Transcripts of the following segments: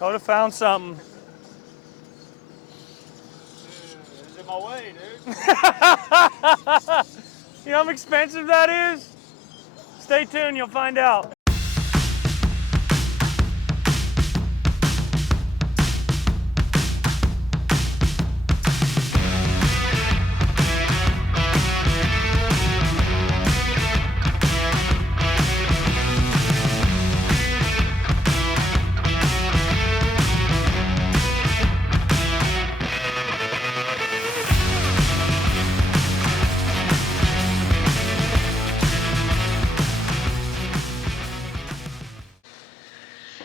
Coda found something. It's in my way, dude. You know how expensive that is? Stay tuned, you'll find out.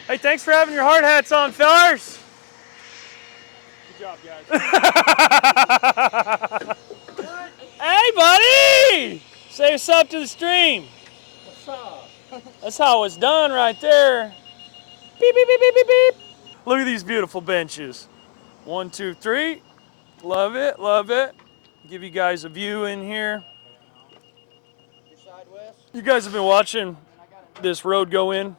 Hey, thanks for having your hard hats on, fellers. Good job, guys. Hey, buddy! Say what's up to the stream. What's up? That's how it's done right there. Beep, beep, beep, beep, beep, beep. Look at these beautiful benches. 1, 2, 3. Love it, love it. Give you guys a view in here. You guys have been watching this road go in.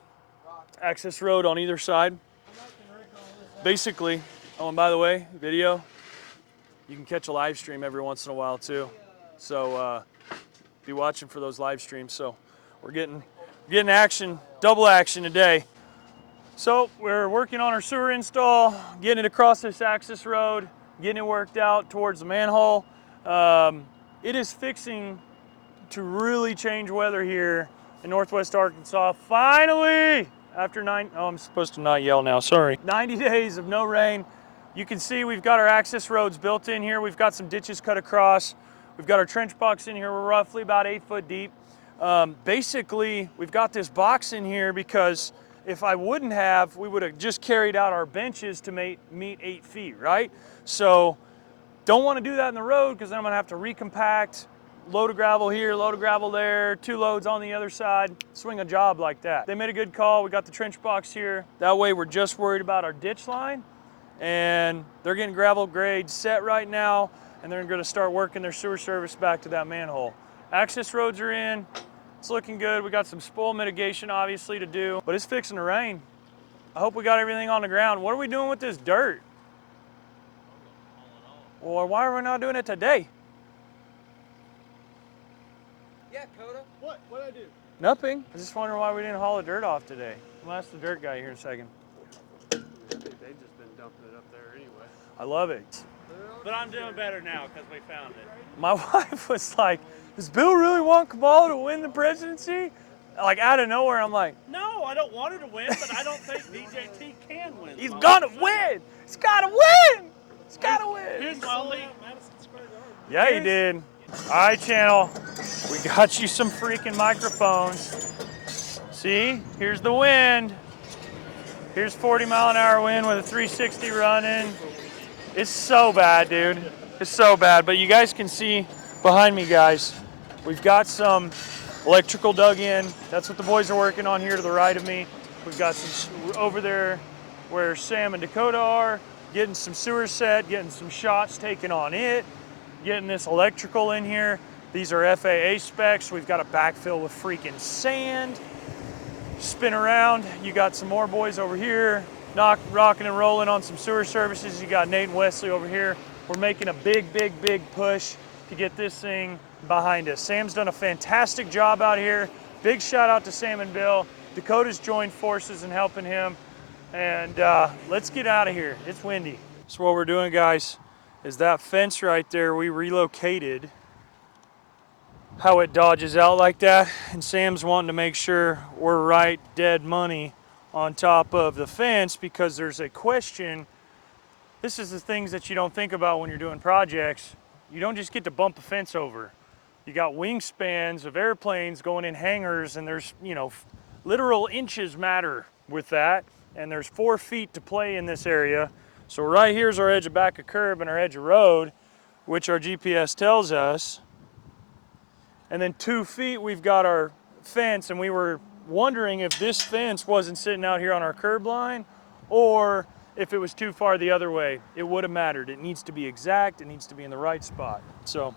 Access road on either side. Basically, oh, and by the way, video, you can catch a live stream every once in a while too. So be watching for those live streams. So we're getting action, double action today. So we're working on our sewer install, getting it across this access road, getting it worked out towards the manhole. It is fixing to really change weather here in Northwest Arkansas. Finally! After I'm supposed to not yell now, sorry. 90 days of no rain. You can see we've got our access roads built in here. We've got some ditches cut across. We've got our trench box in here. We're roughly about 8 foot deep. Basically, we've got this box in here because if I wouldn't have, we would have just carried out our benches to meet 8 feet, right? So don't want to do that in the road because then I'm gonna have to recompact, load of gravel here, load of gravel there, 2 loads on the other side, swing a job like that. They made a good call. We got the trench box here. That way we're just worried about our ditch line, and they're getting gravel grade set right now, and they're gonna start working their sewer service back to that manhole. Access roads are in. It's looking good. We got some spoil mitigation obviously to do, but it's fixing to rain. I hope we got everything on the ground. What are we doing with this dirt? Or why are we not doing it today? Yeah, Coda. What? What'd I do? Nothing. I just wondering why we didn't haul the dirt off today. We'll ask the dirt guy here in a second. I think they've just been dumping it up there anyway. I love it. But I'm doing better now because we found it. My wife was like, does Bill really want Kamala to win the presidency? Like out of nowhere, I'm like, No, I don't want her to win, but I don't think DJT can win. he's gonna win. He's gotta win. He's gotta win. Here's my only. Yeah, he did. All right, channel. We got you some freaking microphones. See, here's the wind. Here's 40-mile-an-hour wind with a 360 running. It's so bad, dude. It's so bad. But you guys can see behind me, guys. We've got some electrical dug in. That's what the boys are working on here to the right of me. We've got some over there where Sam and Dakota are, getting some sewer set, getting some shots taken on it, getting this electrical in here. These are FAA specs. We've got a backfill with freaking sand. Spin around. You got some more boys over here, rocking and rolling on some sewer services. You got Nate and Wesley over here. We're making a big push to get this thing behind us. Sam's done a fantastic job out here. Big shout out to Sam and Bill. Dakota's joined forces in helping him. And let's get out of here. It's windy. So what we're doing, guys, is that fence right there, we relocated how it dodges out like that. And Sam's wanting to make sure we're right dead money on top of the fence because there's a question. This is the things that you don't think about when you're doing projects. You don't just get to bump a fence over. You got wingspans of airplanes going in hangars, and there's, you know, literal inches matter with that. And there's 4 feet to play in this area. So right here's our edge of back of curb and our edge of road, which our GPS tells us. And then 2 feet, we've got our fence, and we were wondering if this fence wasn't sitting out here on our curb line or if it was too far the other way. It would have mattered. It needs to be exact. It needs to be in the right spot. So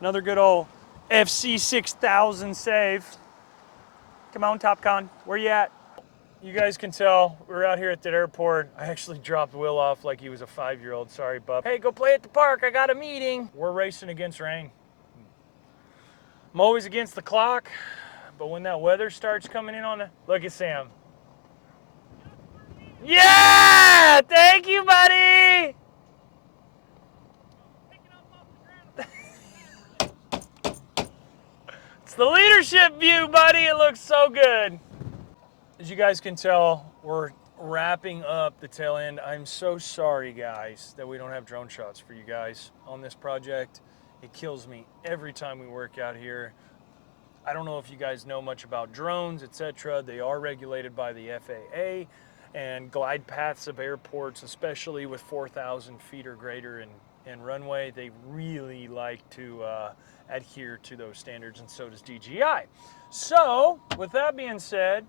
another good old FC 6000 save. Come on, TopCon, where you at? you guys can tell we're out here at the airport. I actually dropped Will off like he was a 5-year-old. Sorry, bub. Hey, go play at the park. I got a meeting. We're racing against rain. I'm always against the clock, but when that weather starts coming in on the... Look at Sam. Yeah! Thank you, buddy! It's the leadership view, buddy. It looks so good. As you guys can tell, we're wrapping up the tail end. I'm so sorry, guys, that we don't have drone shots for you guys on this project. It kills me every time we work out here. I don't know if you guys know much about drones, etc. They are regulated by the FAA, and glide paths of airports, especially with 4,000 feet or greater in runway, they really like to adhere to those standards, and so does DJI. So, with that being said,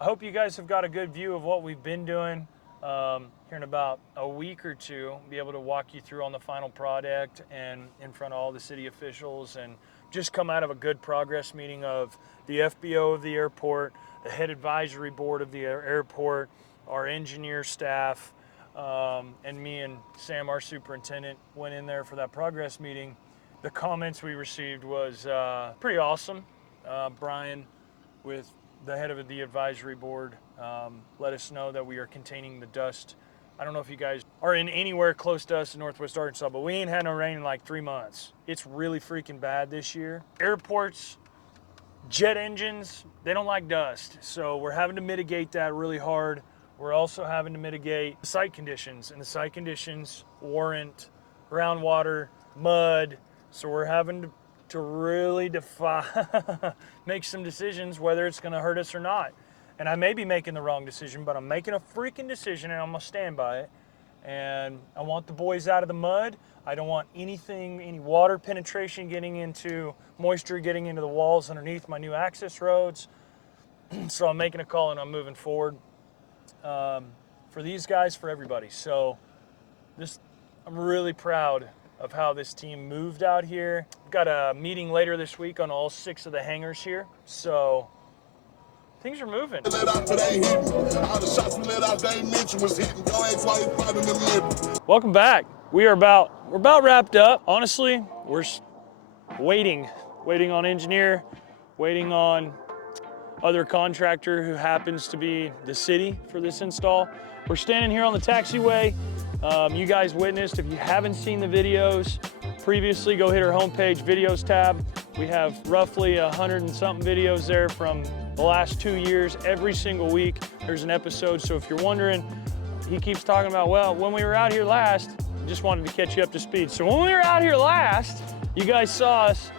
I hope you guys have got a good view of what we've been doing. Here in about a week or two, be able to walk you through on the final product and in front of all the city officials, and just come out of a good progress meeting of the FBO of the airport, the head advisory board of the airport, our engineer staff, and me and Sam, our superintendent, went in there for that progress meeting. The comments we received was pretty awesome. Brian, with the head of the advisory board, let us know that we are containing the dust. I don't know if you guys are in anywhere close to us in Northwest Arkansas, but we ain't had no rain in like 3 months. It's really freaking bad this year. Airports, jet engines, they don't like dust. So we're having to mitigate that really hard. We're also having to mitigate the site conditions, and the site conditions warrant groundwater, mud. So we're having to really make some decisions whether it's gonna hurt us or not. And I may be making the wrong decision, but I'm making a freaking decision, and I'm gonna stand by it. And I want the boys out of the mud. I don't want any water penetration getting into, moisture getting into the walls underneath my new access roads. So I'm making a call, and I'm moving forward for these guys, for everybody. So I'm really proud of how this team moved out here. We've got a meeting later this week on all 6 of the hangars here. So things are moving. Welcome back. We're about wrapped up. Honestly, we're waiting on engineer, waiting on other contractor who happens to be the city for this install. We're standing here on the taxiway. You guys witnessed. If you haven't seen the videos previously, go hit our homepage videos tab. We have roughly 100 and something videos there from the last 2 years. Every single week there's an episode. So if you're wondering, he keeps talking about, well, when we were out here last, just wanted to catch you up to speed. So when we were out here last, you guys saw us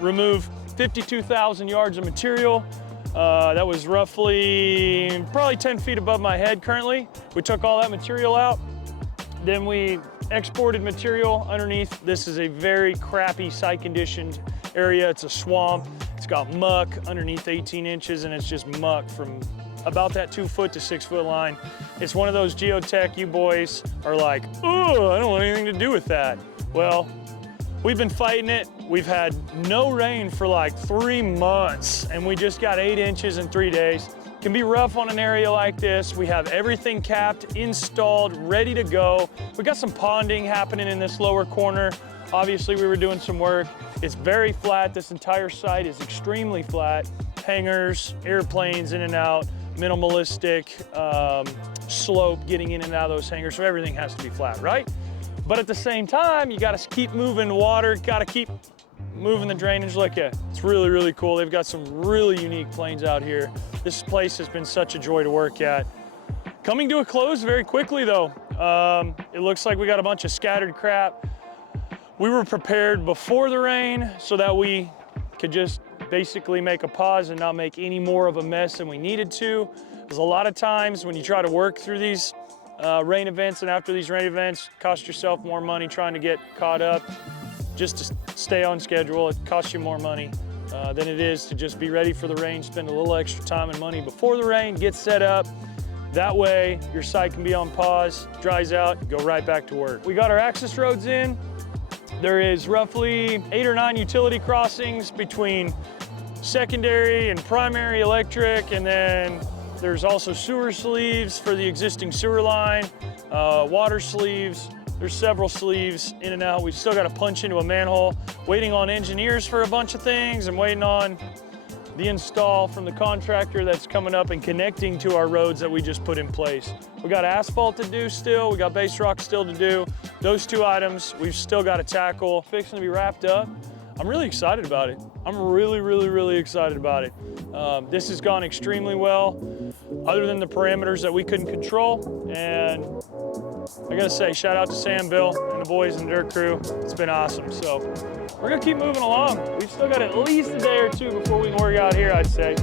remove 52,000 yards of material. That was roughly probably 10 feet above my head currently. We took all that material out. Then we exported material underneath. This is a very crappy site conditioned area. It's a swamp. It's got muck underneath 18 inches, and it's just muck from about that 2 foot to 6 foot line. It's one of those geotech you boys are like, oh, I don't want anything to do with that. Well, we've been fighting it. We've had no rain for like 3 months, and we just got 8 inches in 3 days. It can be rough on an area like this. We have everything capped, installed, ready to go. We got some ponding happening in this lower corner. Obviously, we were doing some work. It's very flat. This entire site is extremely flat. Hangars, airplanes in and out, minimalistic slope getting in and out of those hangars, so everything has to be flat, right? But at the same time, you gotta keep moving water, gotta keep moving the drainage. Look at it. It's really, really cool. They've got some really unique planes out here. This place has been such a joy to work at. Coming to a close very quickly though. It looks like we got a bunch of scattered crap. We were prepared before the rain so that we could just basically make a pause and not make any more of a mess than we needed to. There's a lot of times when you try to work through these rain events, and after these rain events, cost yourself more money trying to get caught up. Just to stay on schedule, it costs you more money than it is to just be ready for the rain, spend a little extra time and money before the rain, get set up. That way, your site can be on pause, dries out, go right back to work. We got our access roads in. There is roughly 8 or 9 utility crossings between secondary and primary electric, and then There's also sewer sleeves for the existing sewer line, water sleeves. There's several sleeves in and out. We've still got to punch into a manhole, waiting on engineers for a bunch of things and waiting on the install from the contractor that's coming up and connecting to our roads that we just put in place. We got asphalt to do still, we got base rock still to do. Those 2 items we've still got to tackle. Fixing to be wrapped up. I'm really excited about it. I'm really excited about it. This has gone extremely well, other than the parameters that we couldn't control. And I gotta say, shout out to Sam, Bill, and the boys in the dirt crew. It's been awesome. So we're gonna keep moving along. We've still got at least a day or 2 before we can work out here, I'd say.